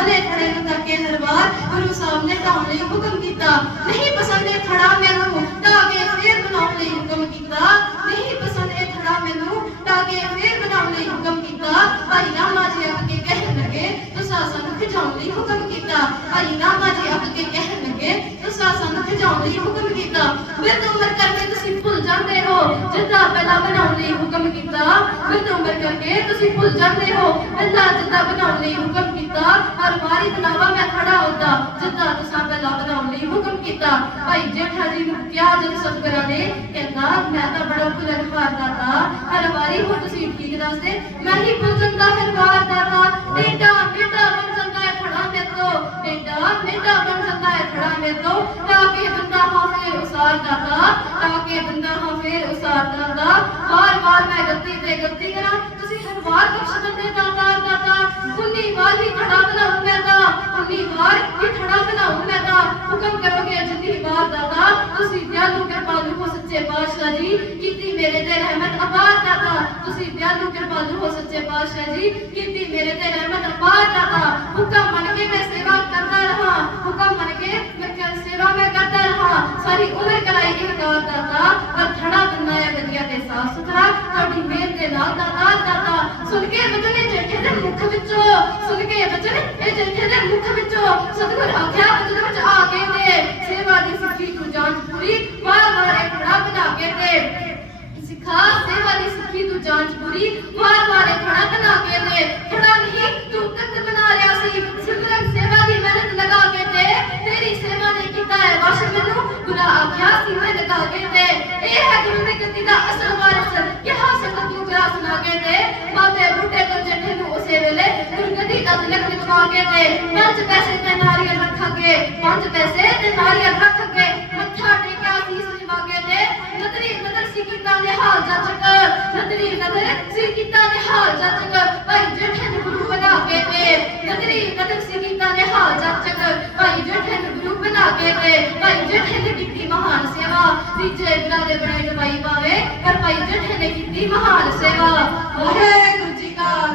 ਕੀਤਾ ਬਲੇ ਨੂੰ ਤੱਕੇ ਹਰ ਗੁਰੂ ਸਾਹਿਬ ਨੇ ਢਾਉਣ ਲਈ ਹੁਕਮ ਕੀਤਾ। ਨਹੀਂ ਪਸੰਦ ਇਹ ਥੜਾ ਮੈਨੂੰ ਢਾ ਕੇ ਫੇਰ ਬਣਾਉਣ ਲਈ ਹੁਕਮ ਕੀਤਾ। ਨਹੀਂ ਪਸੰਦ ਇਹ ਥੜਾ ਮੈਨੂੰ ਢਾ ਕੇ ਫੇਰ ਬਣਾਉਣ ਲਈ ਹੁਕਮ ਕੀਤਾ। ਭਾਈ ਨਾਮਾ ਜੀ ਆ ਕਹਿਣ ਲੱਗੇ, ਤੁਸਾਂ ਸਾਨੂੰ ਖਿਜਾਉਣ ਲਈ ਹੁਕਮ ਕੀਤਾ। ਭਾਈ ਨਾਮਾ ਜੀ ਆ ਕਹਿਣ ਲੱਗੇ, ਤੁਸੀਂ ਸਾਨੂੰ ਖਿਜਾਉਣ ਲਈ ਹੁਕਮ ਕੀਤਾ। ਬਿਰਦ ਉਮਰ ਕਰਕੇ ਜਾਂਦੇ ਹੋ ਜਿੱਦਾਂ ਪਹਿਲਾਂ ਬਣਾਉਣ ਲਈ ਹੁਕਮ ਕੀਤਾ ਬਿਰਦ ਉਮਰ ਕਰਕੇ ਤੁਸੀਂ ਭੁੱਲ ਜਾਂਦੇ ਹੋ ਪਹਿਲਾਂ ਜਿੱਦਾਂ ਬਣਾਉਣ ਲਈ ਹੁਕਮ ਕੀਤਾ ਹਰ ਵਾਰੀ ਬਣਾਵਾ ਮੈਂ ਖੜਾ ਹੁੰਦਾ ਜਿੱਦਾਂ ਤੁਸੀਂ ਪਹਿਲਾਂ ਬਣਾਉਣ ਲਈ ਹੁਕਮ ਕੀਤਾ ਭਾਈ ਜੇਠਾ ਜੀ ਨੂੰ ਕਿਹਾ ਜਦ ਸਤਿਗੁਰਾਂ ਨੇ ਕਹਿੰਦਾ ਮੈਂ ਤਾਂ ਬੜਾ ਭੁੱਲਣ ਹਾਰਦਾ ਹਰ ਵਾਰੀ ਹੋ ਤੁਸੀਂ ਠੀਕ ਦੱਸਦੇ ਮੈਂ ਹੀ ਭੁੱਲ ਜਾਂਦਾ ਹਰ ਵਾਰ ਦਾਤਾ ਟੇਡਾ ਟੇਡਾ ਬਣ ਜਾਂਦਾ ਹੈ ਖੜਾ ਮੇਰੇ ਤੋਂ ਟੇਡਾ ਟੇਡਾ ਬਣ ਜਾਂਦਾ ਹੈ ਖੜਾ ਮੇਰੇ ਤੋਂ ਤਾਂ ਕਿ ਬੰਦਾ ਹਾਂ ਫੇਰ ਉਸਾਰ ਦਾਤਾ ਤਾਂ ਕਿ ਹਾਂ ਫੇਰ ਉਸਾਰ ਦਾਤਾ ਵਾਰ ਵਾਰ ਮੈਂ ਗਲਤੀ ਤੇ ਗਲਤੀ ਕਰਾਂ। ਤੁਸੀਂ ਹਰ ਵਾਰ ਬਖਸ਼ ਦਿੰਦੇ ਦਾਤਾ ਦਾਤਾ ਉਨੀ ਵਾਰ ਹੀ ਖੜਾ ਬਣਾਉਂ ਮੈਂ ਤਾਂ। ਉਨੀ ਵਾਰ ਹੀ ਖੜਾ ਬਣਾਉਂ ਮੈਂ ਤਾਂ। ਹੁਕਮ ਕਰੋਗੇ ਜਿੰਨੀ ਵਾਰ ਦਾਤਾ ਤੁਸੀਂ ਦਿਆਲੂ ਕਿਰਪਾਲੂ ਹੋ ਸੱਚੇ ਪਾਤਸ਼ਾਹ ਜੀ। ਕੀਤੀ ਮੇਰੇ ਤੇ ਰਹਿਮਤ ਅਪਾਰ ਦਾਤਾ ਤੁਸੀਂ ਦਿਆਲੂ ਕਿਰਪਾਲੂ ਹੋ ਸੱਚੇ ਪਾਤਸ਼ਾਹ ਜੀ। ਕੀਤੀ ਮੇਰੇ ਤੇ ਰਹਿਮਤ ਅਪਾਰ ਦਾਤਾ ਹੁਕਮ ਮੰਨ ਕੇ ਮੈਂ ਸੇਵਾ ਕਰਦਾ ਰਹਾ। ਤੁਹਾਡੀ ਮਿਹਰ ਦੇ ਨਾਲ ਦਾਤਾ ਦਾਤਾ ਸੁਣ ਕੇ ਬਚਨ ਇਹ ਜੇਠੇ ਦੇ ਮੁਖ ਵਿੱਚੋਂ ਸੁਣ ਕੇ ਬਚਨ ਇਹ ਜੇਠੇ ਦੇ ਮੁਖ ਵਿੱਚੋਂ ਸਤਿਗੁਰ ਆਖਿਆ ਬਚਨ ਵਿੱਚ ਆ ਕੇ ਤੇ ਸੇਵਾ ਦੀ ਸਿੱਖੀ ਤੂੰ ਜਾਂਚ ਪੂਰੀ ਵਾਰ ਵਾਰ ਇਹ ਥੜਾ ਬਣਾ ਕੇ ਤੇ ਸਿਖਾ ਸੇਵਾ ਦੀ ਸਿੱਖੀ ਤੂੰ ਜਾਂਚ ਪੂਰੀ ਵਾਰ ਵਾਰ ਇਹ ਥੜਾ ਬਣਾ ਕੇ ਤੇ ਥੜਾ ਨਹੀਂ ਤੂੰ ਤਖਤ ਬਣਾ ਲਿਆ ਸੀ ਸਿਮਰਨ ਸੇਵਾ ਦੀ ਮਿਹਨਤ ਲਗਾ ਕੇ ਤੇ ਤੇਰੀ ਸੇਵਾ ਨੇ ਕੀਤਾ ਹੈ ਵਸ਼ ਮੈਨੂੰ ਗੁਰਾ ਆਖਿਆ ਸੀ ਮੈਂ ਲਗਾ ਕੇ ਤੇ ਇਹ ਹੈ ਗੁਰੂ ਦੀ ਗੱਦੀ ਦਾ ਅਸਲ ਵਾਰਿਸ ਕਿਹਾ ਸੰਗਤ ਨੂੰ ਗੁਰਾ ਸੁਣਾ ਕੇ ਤੇ ਮਾਤੇ ਬੁੱਢੇ ਤੋਂ ਜੱਠੇ ਨੂੰ ਉਸੇ ਵੇਲੇ ਗੁਰੂ ਗੱਦੀ ਦਾ ਤਿਲਕ ਲਿਖਵਾ ਕੇ ਤੇ ਪੰਜ ਪੈਸੇ ਤੇ ਨਾਰੀਅਲ ਰੱਖਾਂਗੇ। ਪੰਜ ਪੈਸੇ ਤੇ ਨਾਰੀਅਲ ਰੱਖਾਂਗੇ। ਮੱਥਾ ਟੇਕਿਆ ਸੀ ਨਿਭਾ ਕੇ ਤੇ ਨਦਰੀ ਨਦਰ ਸੀ ਕੀਤਾ ਨੇ ਹਾਲ ਜਾਚਕ। ਨਦਰੀ ਨਦਰ ਸੀ ਕੀਤਾ ਨੇ ਹਾਲ ਜਾਚਕ। ਭਾਈ ਜੇਠੇ ਨੂੰ ਗੁਰੂ ਬਣਾ ਕੇ ਤੇ ਨਦਰੀ ਨਦਰ ਸੀ ਕੀਤਾ ਨੇ ਹਾਲ ਜਾਚਕ। ਭਾਈ ਜੇਠੇ ਨੂੰ ਗੁਰੂ ਬਣਾ ਕੇ ਤੇ ਭਾਈ ਜੇਠੇ ਨੇ ਕੀਤੀ ਮਹਾਨ ਸੇਵਾ ਤੀਜੇ ਗੁਰਾਂ ਦੇ ਬਣੇ ਜਵਾਈ ਪਾਵੇ, ਪਰ ਜਠੇ ਨੇ ਕੀਤੀ ਮਹਾਨ ਸੇਵਾ। ਵਾਹਿਗੁਰੂ ਜੀ ਕਾ